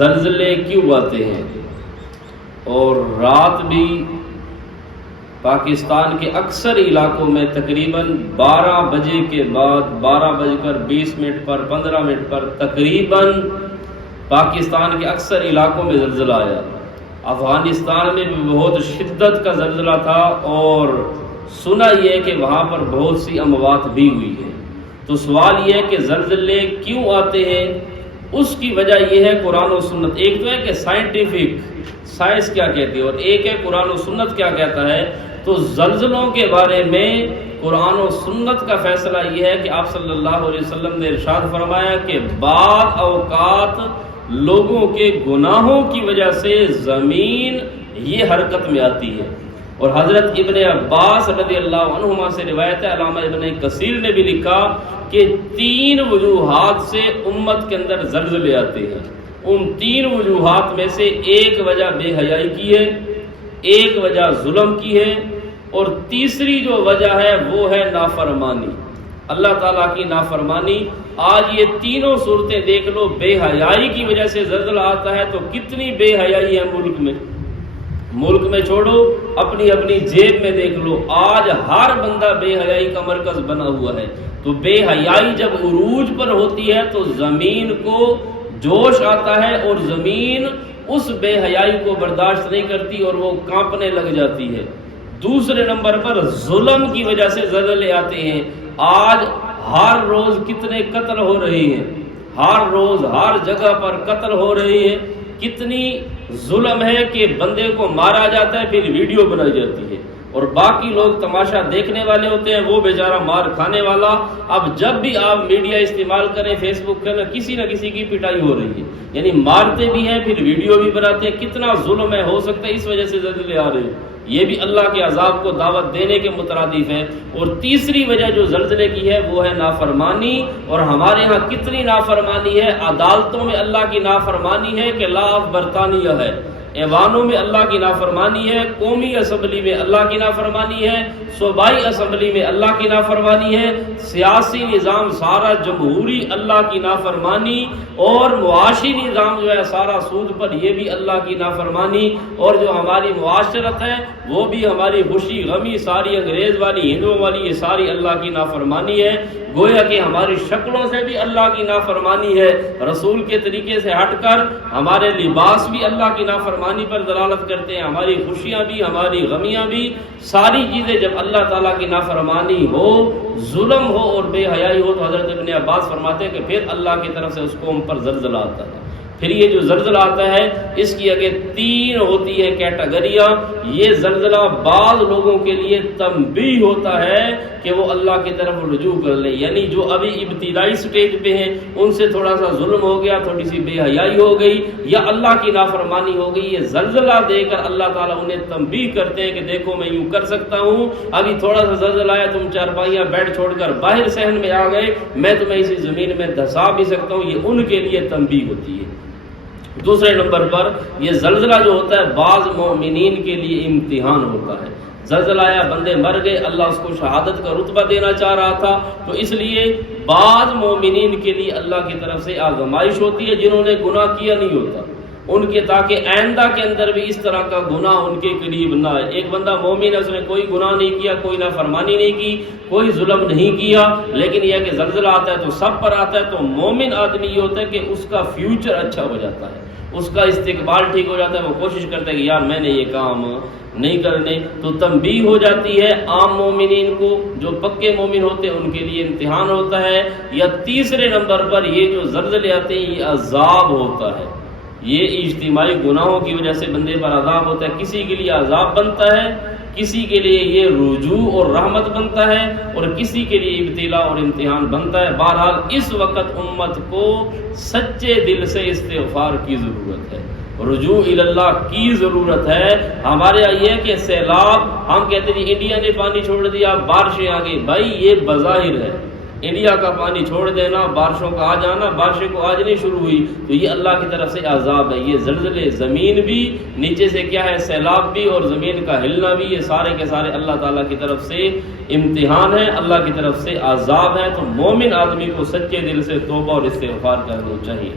زلزلے کیوں آتے ہیں، اور رات بھی پاکستان کے اکثر علاقوں میں تقریباً 12 بجے کے بعد 12:20 پر 15 پر تقریباً پاکستان کے اکثر علاقوں میں زلزلہ آیا۔ افغانستان میں بھی بہت شدت کا زلزلہ تھا، اور سنا یہ ہے کہ وہاں پر بہت سی اموات بھی ہوئی ہیں۔ تو سوال یہ ہے کہ زلزلے کیوں آتے ہیں، اس کی وجہ یہ ہے قرآن و سنت۔ ایک تو ہے کہ سائنس کیا کہتی ہے، اور ایک ہے قرآن و سنت کیا کہتا ہے۔ تو زلزلوں کے بارے میں قرآن و سنت کا فیصلہ یہ ہے کہ آپ صلی اللہ علیہ وسلم نے ارشاد فرمایا کہ بعض اوقات لوگوں کے گناہوں کی وجہ سے زمین یہ حرکت میں آتی ہے۔ اور حضرت ابن عباس رضی اللہ عنہما سے روایت ہے، علامہ ابن کثیر نے بھی لکھا کہ 3 وجوہات سے امت کے اندر زلزلے آتے ہیں۔ ان 3 وجوہات میں سے ایک وجہ بے حیائی کی ہے، ایک وجہ ظلم کی ہے، اور تیسری جو وجہ ہے وہ ہے نافرمانی، اللہ تعالیٰ کی نافرمانی۔ آج یہ تینوں صورتیں دیکھ لو، بے حیائی کی وجہ سے زلزلہ آتا ہے، تو کتنی بے حیائی ہے ملک میں چھوڑو، اپنی جیب میں دیکھ لو، آج ہر بندہ بے حیائی کا مرکز بنا ہوا ہے۔ تو بے حیائی جب عروج پر ہوتی ہے تو زمین کو جوش آتا ہے، اور زمین اس بے حیائی کو برداشت نہیں کرتی اور وہ کانپنے لگ جاتی ہے۔ دوسرے نمبر پر ظلم کی وجہ سے زلزلے آتے ہیں۔ آج ہر روز کتنے قتل ہو رہے ہیں، ہر روز ہر جگہ پر قتل ہو رہے ہیں۔ کتنی ظلم ہے کہ بندے کو مارا جاتا ہے، پھر ویڈیو بنائی جاتی ہے، اور باقی لوگ تماشا دیکھنے والے ہوتے ہیں، وہ بیچارہ مار کھانے والا۔ اب جب بھی آپ میڈیا استعمال کریں، فیس بک کریں، کسی نہ کسی کی پٹائی ہو رہی ہے، یعنی مارتے بھی ہیں پھر ویڈیو بھی بناتے ہیں۔ کتنا ظلم ہے، ہو سکتا ہے اس وجہ سے زلزلے آ رہے ہیں۔ یہ بھی اللہ کے عذاب کو دعوت دینے کے مترادف ہے۔ اور تیسری وجہ جو زلزلے کی ہے وہ ہے نافرمانی، اور ہمارے ہاں کتنی نافرمانی ہے۔ عدالتوں میں اللہ کی نافرمانی ہے کہ لا آف برطانیہ ہے، ایوانوں میں اللہ کی نافرمانی ہے، قومی اسمبلی میں اللہ کی نافرمانی ہے، صوبائی اسمبلی میں اللہ کی نافرمانی ہے، سیاسی نظام سارا جمہوری اللہ کی نافرمانی، اور معاشی نظام جو ہے سارا سود پر، یہ بھی اللہ کی نافرمانی، اور جو ہماری معاشرت ہے وہ بھی ہماری خوشی غمی ساری انگریز والی ہندوؤں والی یہ ساری اللہ کی نافرمانی ہے۔ گویا کہ ہماری شکلوں سے بھی اللہ کی نافرمانی ہے، رسول کے طریقے سے ہٹ کر ہمارے لباس بھی اللہ کی نافرمانی پر دلالت کرتے ہیں، ہماری خوشیاں بھی ہماری غمیاں بھی، ساری چیزیں جب اللہ تعالیٰ کی نافرمانی ہو، ظلم ہو اور بے حیائی ہو، تو حضرت ابن عباس فرماتے ہیں کہ پھر اللہ کی طرف سے اس قوم پر زلزلہ آتا ہے۔ پھر یہ جو زلزلہ آتا ہے اس کی آگے 3 ہوتی ہے کیٹیگریاں۔ یہ زلزلہ بعض لوگوں کے لیے تنبیہ ہوتا ہے کہ وہ اللہ کی طرف رجوع کر لیں، یعنی جو ابھی ابتدائی سٹیج پہ ہیں ان سے تھوڑا سا ظلم ہو گیا، تھوڑی سی بے حیائی ہو گئی یا اللہ کی نافرمانی ہو گئی، یہ زلزلہ دے کر اللہ تعالیٰ انہیں تنبیہ کرتے ہیں کہ دیکھو میں یوں کر سکتا ہوں، ابھی تھوڑا سا زلزلہ آیا، تم چارپائیاں بیڈ چھوڑ کر باہر صحن میں آ گئے، میں تمہیں اسی زمین میں دھسا بھی سکتا ہوں، یہ ان کے لیے تنبیہ ہوتی ہے۔ دوسرے نمبر پر یہ زلزلہ جو ہوتا ہے بعض مومنین کے لیے امتحان ہوتا ہے۔ زلزلہ آیا، بندے مر گئے، اللہ اس کو شہادت کا رتبہ دینا چاہ رہا تھا، تو اس لیے بعض مومنین کے لیے اللہ کی طرف سے آزمائش ہوتی ہے جنہوں نے گناہ کیا نہیں ہوتا ان کے، تاکہ آئندہ کے اندر بھی اس طرح کا گناہ ان کے قریب نہ آئے۔ ایک بندہ مومن ہے، اس نے کوئی گناہ نہیں کیا، کوئی نافرمانی نہیں کی، کوئی ظلم نہیں کیا، لیکن یہ کہ زلزلہ آتا ہے تو سب پر آتا ہے، تو مومن آدمی یہ ہوتا ہے کہ اس کا فیوچر اچھا ہو جاتا ہے، اس کا استقبال ٹھیک ہو جاتا ہے، وہ کوشش کرتا ہے کہ یار میں نے یہ کام نہیں کرنے، تو تنبیہ ہو جاتی ہے۔ عام مومنین کو، جو پکے مومن ہوتے ہیں ان کے لیے امتحان ہوتا ہے۔ یا تیسرے نمبر پر یہ جو زلزلے آتے ہیں یہ عذاب ہوتا ہے، یہ اجتماعی گناہوں کی وجہ سے بندے پر عذاب ہوتا ہے، کسی کے لیے عذاب بنتا ہے، کسی کے لیے یہ رجوع اور رحمت بنتا ہے، اور کسی کے لیے ابتلا اور امتحان بنتا ہے۔ بہرحال اس وقت امت کو سچے دل سے استغفار کی ضرورت ہے، رجوع اللہ کی ضرورت ہے۔ ہمارے یہاں یہ کہ سیلاب، ہم کہتے ہیں انڈیا نے پانی چھوڑ دیا، بارشیں آ گئی، بھائی یہ بظاہر ہے، انڈیا کا پانی چھوڑ دینا، بارشوں کا آ جانا، بارشیں کو آج نہیں شروع ہوئی، تو یہ اللہ کی طرف سے عذاب ہے۔ یہ زلزلے، زمین بھی نیچے سے کیا ہے، سیلاب بھی، اور زمین کا ہلنا بھی، یہ سارے کے سارے اللہ تعالیٰ کی طرف سے امتحان ہے، اللہ کی طرف سے عذاب ہے۔ تو مومن آدمی کو سچے دل سے توبہ اور استغفار کرنا چاہیے۔